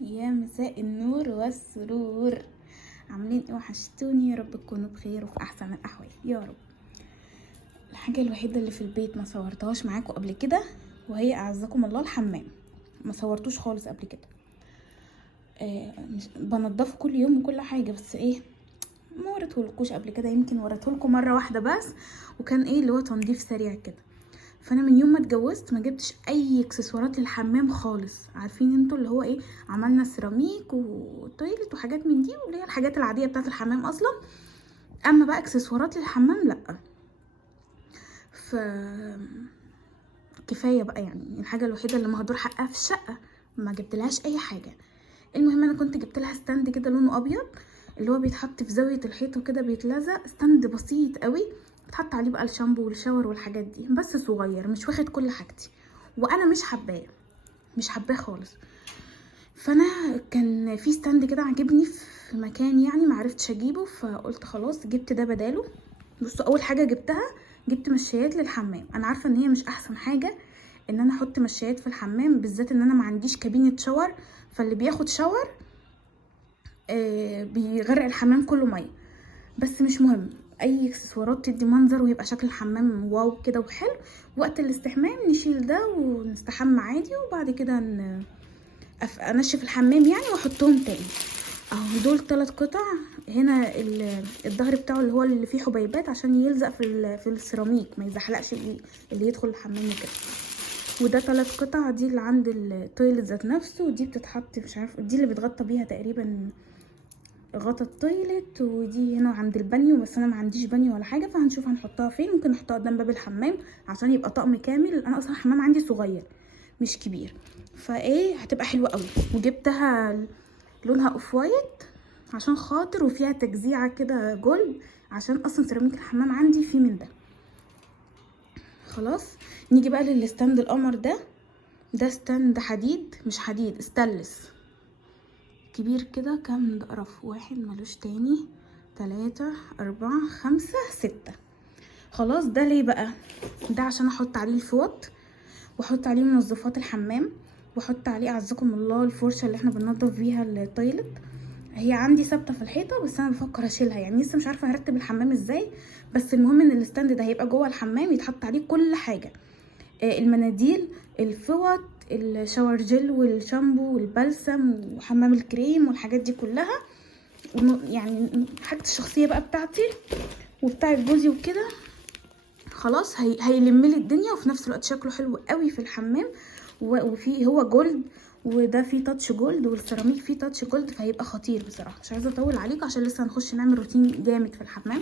يا مساء النور والسرور، عاملين ايه؟ وحشتوني، يا رب تكونوا بخير وفي احسن الاحوال يا رب. الحاجه الوحيده اللي في البيت ما صورتهاش معاكم قبل كده وهي اعزكم الله الحمام. ما صورتوش خالص قبل كده. مش بنضفه كل يوم وكل حاجه، بس ايه، ما وريتهولكوش قبل كده. يمكن وريتهولكم مره واحده بس، وكان ايه اللي هو تنظيف سريع كده. فانا من يوم ما اتجوزت ما جبتش اي اكسسوارات للحمام خالص. عارفين انتوا اللي هو ايه، عملنا سيراميك وتويلت وحاجات من دي، واللي هي الحاجات العاديه بتاعه الحمام اصلا. اما بقى اكسسوارات للحمام لا. ف كفايه بقى، يعني الحاجه الوحيده اللي مهدور حقها في الشقه ما جبتلهاش اي حاجه. المهم انا كنت جبت لها ستاند كده لونه ابيض، اللي هو بيتحط في زاويه الحيطه كده، بيتلزق، ستاند بسيط قوي، بتحط عليه بقى الشامبو والشاور والحاجات دي، بس صغير مش واخد كل حاجتي، وانا مش حباه خالص. فانا كان في ستاند كده عجبني في مكان، يعني معرفتش اجيبه، فقلت خلاص جبت ده بداله. بصوا، اول حاجه جبت مشايات للحمام. انا عارفه ان هي مش احسن حاجه ان انا احط مشايات في الحمام، بالذات ان انا ما عنديش كابينه شاور، فاللي بياخد شاور بيغرق الحمام كله ميه. بس مش مهم، اي اكسسوارات تدي منظر ويبقى شكل الحمام واو كده وحلو. وقت الاستحمام نشيل ده ونستحمى عادي، وبعد كده انشف الحمام يعني واحطهم تاني. اهو دول 3 قطع. هنا الظهر بتاعه اللي هو اللي فيه حبيبات عشان يلزق في السيراميك، ما يزحلقش اللي يدخل الحمام وكده. وده 3 قطع، دي اللي عند التويلت ذات نفسه، ودي بتتحط مش عارف، دي اللي بيتغطى بيها تقريبا غطا التويلت، ودي هنا عند البانيو، بس انا ما عنديش بانيو ولا حاجه، فهنشوف هنحطها فين. ممكن نحطها قدام باب الحمام عشان يبقى طقم كامل. انا اصلا الحمام عندي صغير مش كبير، فايه هتبقى حلوه قوي. وجبتها لونها اوف وايت عشان خاطر، وفيها تجزيعه كده جولد، عشان اصلا سيراميك الحمام عندي فيه من ده. خلاص، نيجي بقى للستاند القمر ده ستاند حديد، مش حديد، استانلس، كبير كده. كام نقرف؟ 1 ملوش تاني، 3 4 5 6. خلاص، ده ليه بقى؟ ده عشان احط عليه الفوط، واحط عليه منظفات الحمام، واحط عليه اعزكم الله الفرشه اللي احنا بننضف بيها التويلت. هي عندي ثابته في الحيطه، بس انا بفكر اشيلها، يعني لسه مش عارفه هرتب الحمام ازاي. بس المهم ان الستاند ده هيبقى جوه الحمام، يتحط عليه كل حاجه، المناديل، الفوط، الشاور جل والشامبو والبلسم وحمام الكريم والحاجات دي كلها، يعني حاجتي الشخصيه بقى بتاعتي وبتاعت جوزي وكده. خلاص، هيلملي الدنيا، وفي نفس الوقت شكله حلو قوي في الحمام. وفي هو جولد، وده فيه تاتش جولد، والسيراميك فيه تاتش جولد، فهيبقى خطير بصراحه. مش عايزه اطول عليكم عشان لسه هنخش نعمل روتين جامد في الحمام.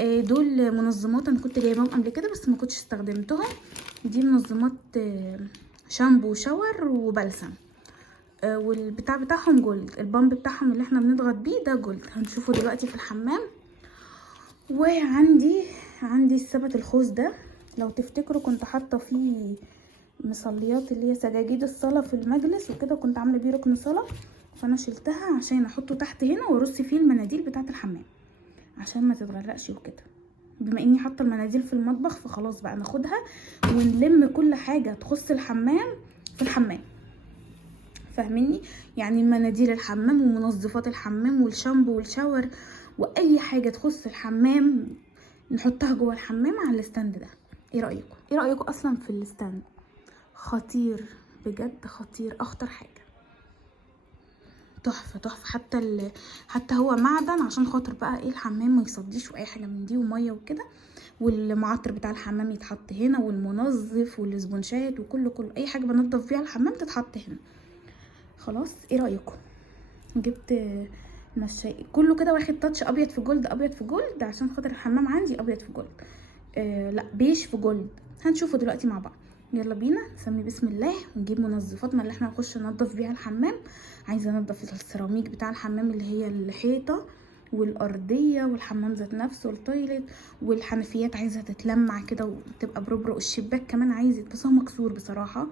دول منظمات انا كنت جايباهم قبل كده بس ما كنتش استخدمتهم. دي منظمات شامبو وشاور وبلسم، والبتاع بتاعهم جولد، البامب بتاعهم اللي احنا بنضغط بيه ده جولد، هنشوفه دلوقتي في الحمام. وعندي السبت الخوذ ده، لو تفتكروا كنت حاطه فيه مصليات اللي هي سجاجيد الصلاه في المجلس وكده، كنت عامله بيه ركن صلاه، فانا شلتها عشان احطه تحت هنا وارص فيه المناديل بتاعه الحمام عشان ما تتغرقش وكده. بما اني حاطه المناديل في المطبخ، فخلاص بقى ناخدها ونلم كل حاجه تخص الحمام في الحمام، فاهميني؟ يعني مناديل الحمام ومنظفات الحمام والشامبو والشاور واي حاجه تخص الحمام نحطها جوه الحمام على الستاند ده. ايه رايكم اصلا في الستاند؟ خطير بجد، خطير، اخطر حاجه، تحفه تحفه. حتى هو معدن عشان خاطر بقى ايه الحمام ما يصديش واي حاجه من دي وميه وكده. والمعطر بتاع الحمام يتحط هنا، والمنظف والاسبونشات وكل اي حاجه بنضف بيها الحمام تتحط هنا. خلاص، ايه رايكم؟ جبت مشاي كله كده واخد تاتش ابيض في جولد، ابيض في جولد، عشان خاطر الحمام عندي ابيض في جولد. لا، بيش في جولد. هنشوفه دلوقتي مع بعض. يلا بينا نسمي بسم الله ونجيب منظفاتنا اللي احنا هنخش ننضف بيها الحمام. عايزه انضف السيراميك بتاع الحمام اللي هي الحيطه والارضيه والحمام ذات نفسه والتويلت والحنفيات، عايزه تتلمع كده وتبقى بربرق. الشباك كمان عايز، بس هو مكسور بصراحه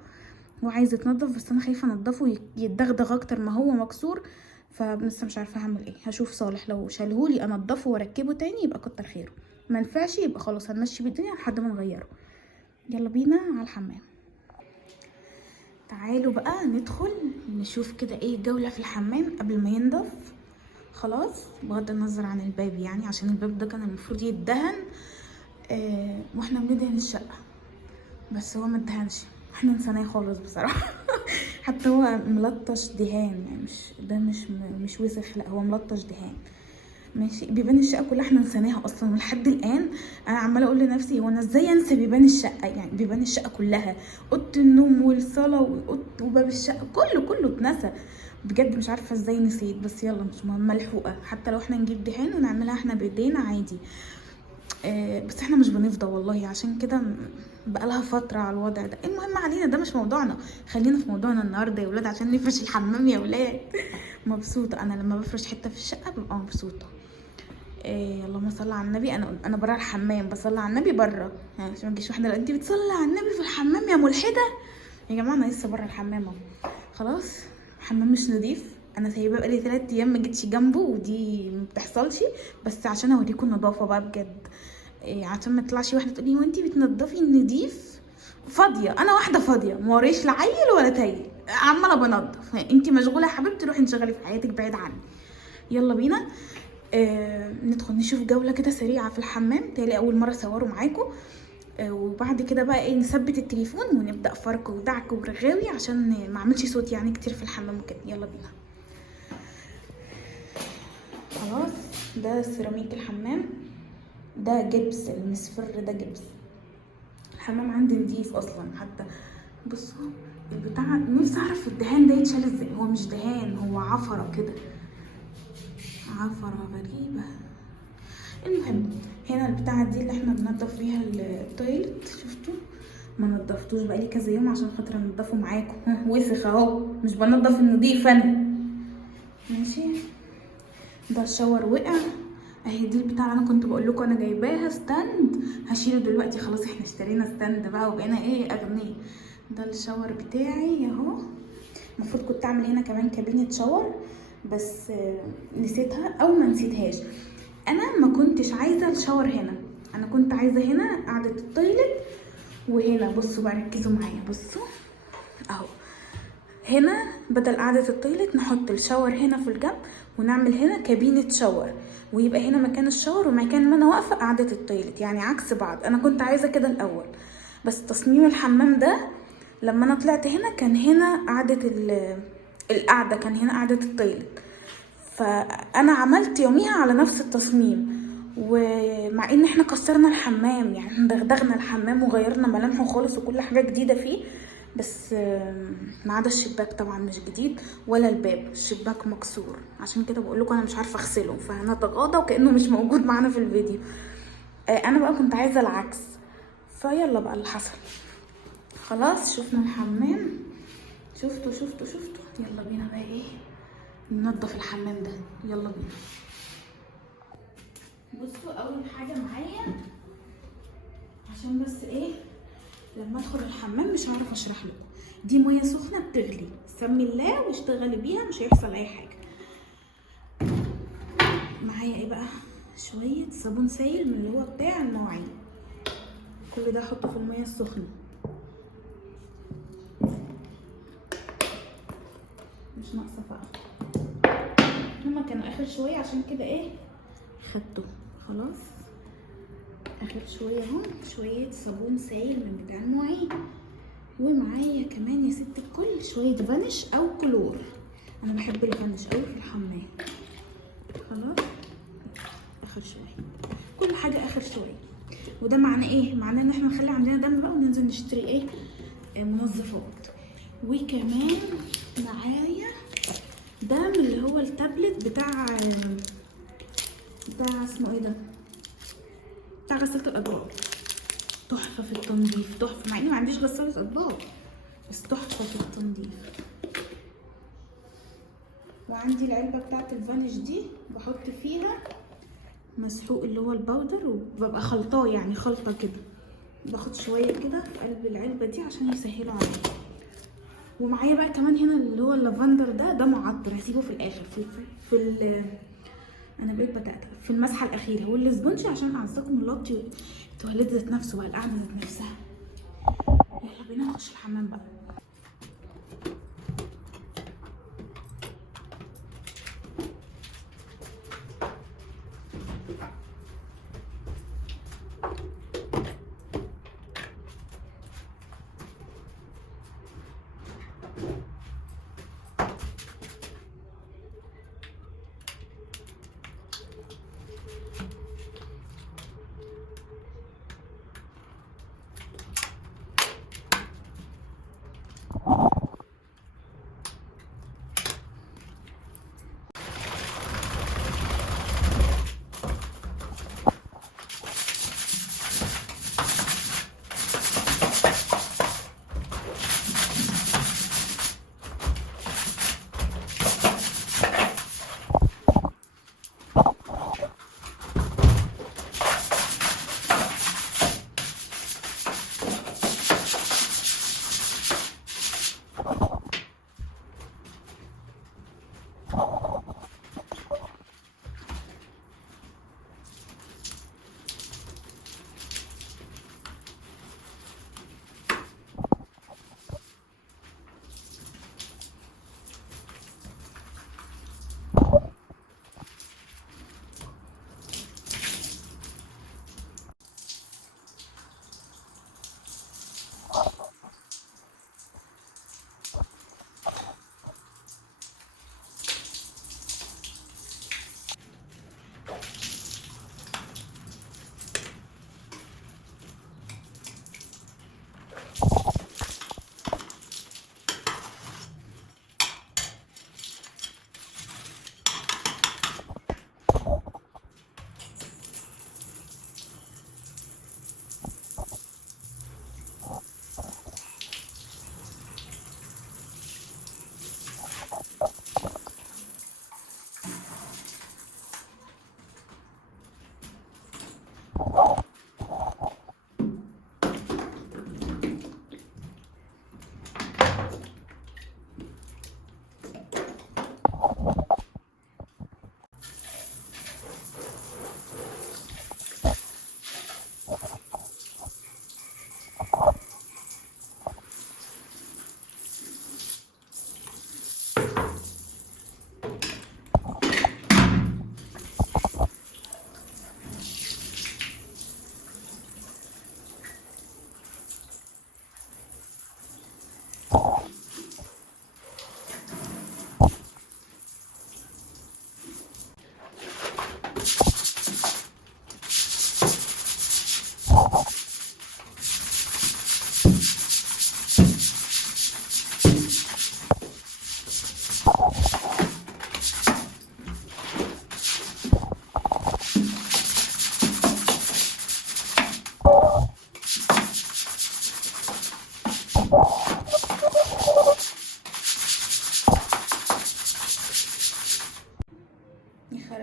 وعايزه يتنضف، بس انا خايفه انضفه يتدغدغ اكتر ما هو مكسور، فلسه مش عارفه هعمل ايه. هشوف صالح لو شالهولي انضفه واركبه تاني يبقى كتر خيره، ما نفعش يبقى خلاص هنمشي بالدنيا لحد ما نغيره. يلا بينا على الحمام. تعالوا بقى ندخل نشوف كده ايه جولة في الحمام قبل ما ينضف خلاص، بغض النظر عن الباب يعني، عشان الباب ده كان المفروض يتدهن واحنا بندهن الشقة، بس هو متدهنش، احنا نسيناه خالص بصراحة. حتى هو ملطش دهان يعني، مش وسخ، لا هو ملطش دهان ماشي. بيبان الشقه كلها احنا نسيناها اصلا، ولحد الان انا عماله اقول لنفسي هو انا ازاي انسى بيبان الشقه يعني، بيبان الشقه كلها، اوضه النوم والصاله وباب الشقه كله اتنسى بجد، مش عارفه ازاي نسيت، بس يلا مش مهم، ملحوقه، حتى لو احنا نجيب دهان ونعملها احنا بايدينا عادي. بس احنا مش بنفضى والله، عشان كده بقالها فتره على الوضع ده. المهم علينا، ده مش موضوعنا، خلينا في موضوعنا النهارده يا ولاد، عشان نفرش الحمام يا ولاد. مبسوطه انا لما بفرش حته في الشقه ببقى مبسوطه. اللهم صل على النبي. انا بره الحمام بصلي على النبي بره يعني، عشان ما تجيش واحده انت بتصلي على النبي في الحمام يا ملحده. يا جماعه انا لسه بره الحمام اهو، خلاص الحمام مش نظيف، انا سايباه بقالي 3 ايام ما جيتش جنبه، ودي ما بتحصلش، بس عشان اوريكم النظافه بقى بجد. عشان ما تطلعش واحده تقولي هو انت بتنضفي النضيف؟ فاضيه، انا واحده فاضيه ما وريش لا عيل ولا تايل، عماله بنضف. انت مشغوله يا حبيبتي، روحي انشغلي في حياتك بعيد عني. يلا بينا ندخل نشوف جولة كده سريعة في الحمام، تالي أول مرة أصوره معاكم. وبعد كده بقى ايه نثبت التليفون ونبدأ فرك ودعك ورغاوي، عشان ما اعملش صوت يعني كتير في الحمام وكده. يلا بينا. خلاص ده سيراميك الحمام، ده جبس، المصفر ده جبس. الحمام عندي نضيف اصلا، حتى بصوا البتاع، نفسي اعرف الدهان ده يتشال ازاي، هو مش دهان، هو عفرة كده، عفرة غريبة. المهم هنا البتاعه دي اللي احنا بننضف بيها التويلت، شفتوا ما نضفتوش بقالي كذا يوم عشان خاطر انضفه معاكم، وسخ اهو، مش بنضف النضيف انا ماشي. ده الشاور وقع اهي، دي البتاعه انا كنت بقول لكم انا جايباها ستاند، هشيله دلوقتي خلاص، احنا اشترينا ستاند بقى وبقينا ايه اغنياء. ده الشاور بتاعي اهو، المفروض كنت اعمل هنا كمان كابينه شاور، بس نسيتها او ما نسيتهاش. انا ما كنتش عايزه الشاور هنا، انا كنت عايزه هنا قاعده التويلت، وهنا بصوا بقى ركزوا معايا، بصوا اهو، هنا بدل قاعده التويلت نحط الشاور هنا في الجنب، ونعمل هنا كابينه شاور، ويبقى هنا مكان الشاور ومكان ما انا واقفه قاعده التويلت، يعني عكس بعض. انا كنت عايزه كده الاول، بس تصميم الحمام ده لما انا طلعت هنا كان هنا قاعده القعده، كان هنا قاعده التويلت، فانا عملت يوميها على نفس التصميم. ومع ان احنا كسرنا الحمام يعني، دغدغنا الحمام وغيرنا ملامحه خالص وكل حاجه جديده فيه، بس ما عدا الشباك طبعا مش جديد، ولا الباب، الشباك مكسور، عشان كده بقول لكم انا مش عارفه اغسله، فهنتغاضى وكانه مش موجود معانا في الفيديو. انا بقى كنت عايزه العكس، فيلا بقى اللي حصل. خلاص شفنا الحمام، شفتوا يلا بينا بقى ايه ننضف الحمام ده، يلا بينا. بصوا اول حاجه معايا، عشان بس ايه لما ادخل الحمام مش هعرف اشرح لكم، دي ميه سخنه بتغلي، سمي الله واشتغلي بيها مش هيحصل اي حاجه. معايا ايه بقى، شويه صابون سائل من اللي هو بتاع المواعين، كل ده احطه في الميه السخنه، مش ناقصه بقى، هما كانوا اخر شويه عشان كده ايه خدته خلاص. اخر شويه اهو، شويه صابون سائل من بتاع المواعين، ومعايا كمان يا ست الكل شويه فانش او كلور، انا بحب الفانش قوي في الحمام. خلاص اخر شويه، كل حاجه اخر شويه، وده معناه ايه؟ معناه ان احنا نخلي عندنا دم بقى وننزل نشتري ايه منظفات. وكمان معايا ده من اللي هو التابلت بتاع اسمه ايه ده، بتاع غسالة الاطباق، تحفة في التنظيف، تحفة، مع اني ما عنديش غسالة اطباق بس تحفة في التنظيف. وعندي العلبة بتاعت الفانيش دي بحط فيها مسحوق اللي هو الباودر، وببقى خلطاه يعني خلطة كده، باخد شوية كده في قلب العلبة دي عشان يسهلوا عليا. ومعايا بقى كمان هنا اللي هو اللافندر ده معطر، هسيبه في الاخر في انا بقيت بتاعتها في المسحه الاخيره، والسبونج عشان اعزكم اللطي التواليت ذات نفسه بقى، القعده ذات نفسها. يلا بينا نخش الحمام بقى.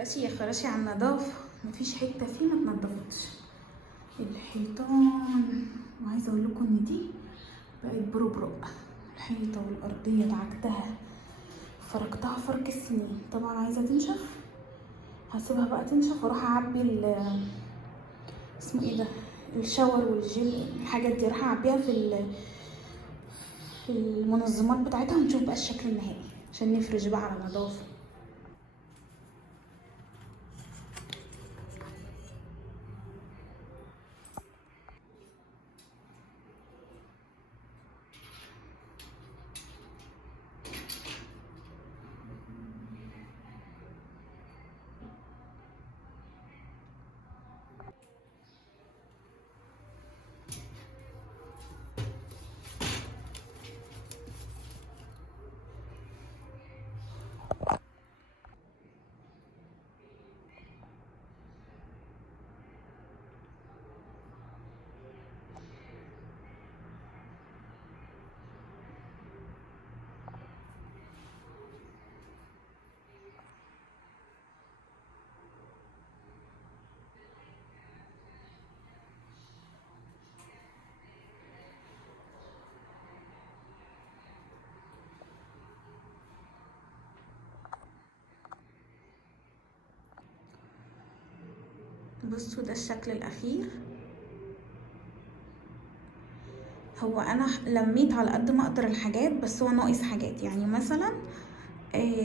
خراشي يا خراشي على النظافة، مفيش حتة فيه ما تنضفتش. الحيطان، وعايزة اقول لكم ان دي بقت بربرق، الحيطة والارضية دعكتها فركتها فرك السنين. طبعا عايزة تنشف، هسيبها بقى تنشف واروح اعبي اسمه ايه ده، الشاور والجل، الحاجات دي راح اعبيها في المنظمات بتاعتها، ونشوف بقى الشكل النهائي عشان نفرش بقى على نظافة. بصوا ده الشكل الاخير. هو انا لميت على قد ما اقدر الحاجات، بس هو ناقص حاجات، يعني مثلا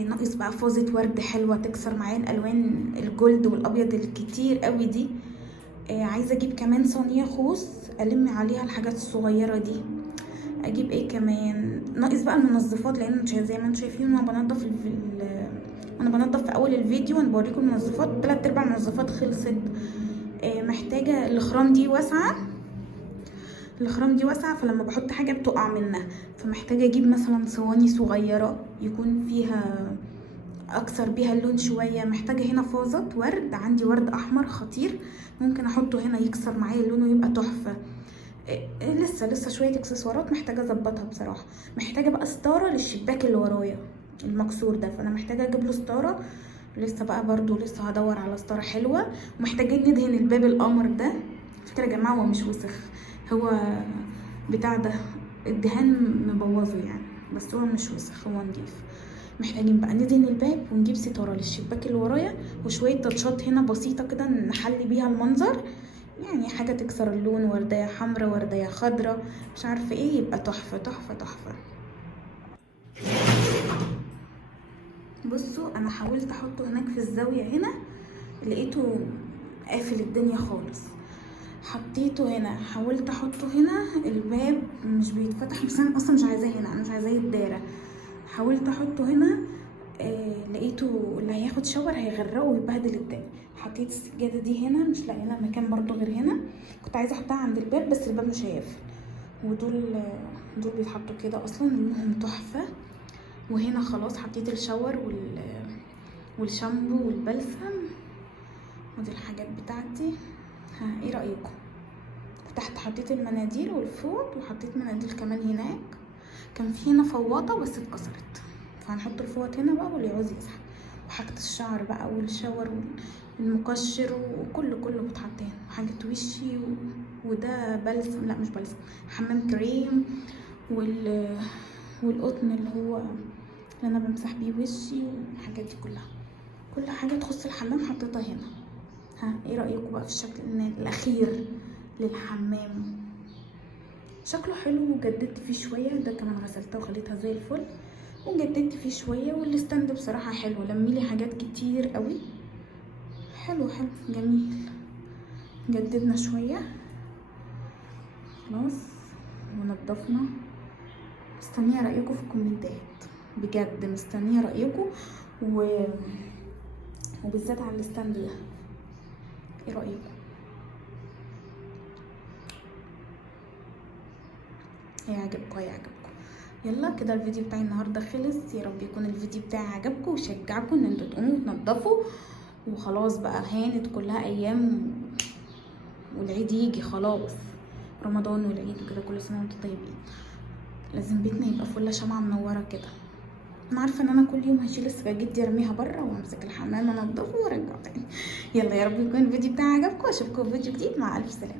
ناقص بقى فازة ورد حلوة تكسر معايا الالوان الجولد والابيض الكتير قوي دي. عايزة اجيب كمان صينية خوص الم عليها الحاجات الصغيرة دي. اجيب ايه كمان، ناقص بقى المنظفات، لان زي ما انتم شايفين وانا بنضف وانا بنضف في اول الفيديو وانا بوريكم المنظفات، 3/4 المنظفات خلصت. محتاجة الاخرام دي واسعة، الاخرام دي واسعة، فلما بحط حاجة بتقع منها، فمحتاجة اجيب مثلا صواني صغيرة يكون فيها اكسر بيها اللون شوية. محتاجة هنا فازة ورد، عندي ورد احمر خطير ممكن احطه هنا يكسر معايا اللون ويبقى تحفة. لسه شوية اكسسوارات محتاجة اظبطها بصراحة. محتاجة بقى ستارة للشباك اللي ورايا المكسور ده، فانا محتاجة اجيب له ستارة. لسه بقى برضو لسه هدور على ستارة حلوة. ومحتاجين ندهن الباب القمر ده. فكرة يا جماعة هو مش وسخ، هو بتاع ده الدهان مبوظه يعني، بس هو مش وسخ، هو نضيف. محتاجين بقى ندهن الباب ونجيب ستارة للشباك اللي ورايا، وشوية تاتشات هنا بسيطة كده نحلي بيها المنظر، يعني حاجة تكسر اللون، وردية حمرا وردية خضرا مش عارفة ايه، يبقى تحفة تحفة تحفة. بصوا انا حاولت احطه هناك في الزاوية هنا، لقيته قافل الدنيا خالص. حطيته هنا، حاولت احطه هنا، الباب مش بيتفتح، بس انا اصلا مش عايزاه هنا، انا مش عايزاه يتدارى. حاولت احطه هنا، لقيته اللي هياخد شاور هيغرقه ويبهدل الدنيا. حطيت السجاده دي هنا، مش لاقيه لها مكان برضو غير هنا. كنت عايزه احطها عند الباب بس الباب مش هيقفل. دول بيتحطوا كده اصلا، لونهم تحفه. وهنا خلاص حطيت الشاور والشامبو والبلسم، ودي الحاجات بتاعتي. ها ايه رايكم؟ تحت حطيت المناديل والفوط، وحطيت مناديل كمان هناك. كان في هنا فواطه بس اتكسرت، فهنحط الفوط هنا بقى واللي يعوز يسحب. وحاجة الشعر بقى والشاور والمقشر وكله بيتحط هنا. وحاجة وشي وده بلسم، لا مش بلسم، حمام كريم والقطن اللي هو اللي انا بمسح بيه وشي، والحاجات دي كلها. كل حاجة تخص الحمام حطيتها هنا. ها ايه رأيكم بقى في الشكل الاخير للحمام؟ شكله حلو، وجددت فيه شوية، ده كمان غسلتها وخليتها زي الفل وجددت فيه شوية. والستاند بصراحة حلو، لميلي حاجات كتير قوي، حلو جميل. جددنا شوية خلاص ونضفنا. مستنية رأيكم في الكومنتات، بجد مستنية رأيكم، وبالذات على الستاند ده، ايه رأيكم؟ هيعجبكم. يلا كده الفيديو بتاعي النهارده خلص. يا رب يكون الفيديو بتاعي عجبكم وشجعكم ان انتوا تقوموا تنضفوا. وخلاص بقى هانت كلها ايام والعيد يجي خلاص، رمضان والعيد وكده، كل سنه وانتم طيبين. لازم بيتنا يبقى فله شمعة منوره كده. انا عارفه ان انا كل يوم هشيل السجاجيد دي ارميها بره وامسك الحمام انضفه وارجعه تاني. يلا يا رب يكون الفيديو بتاعي عجبكم، اشوفكم في فيديو جديد، مع الف سلامه.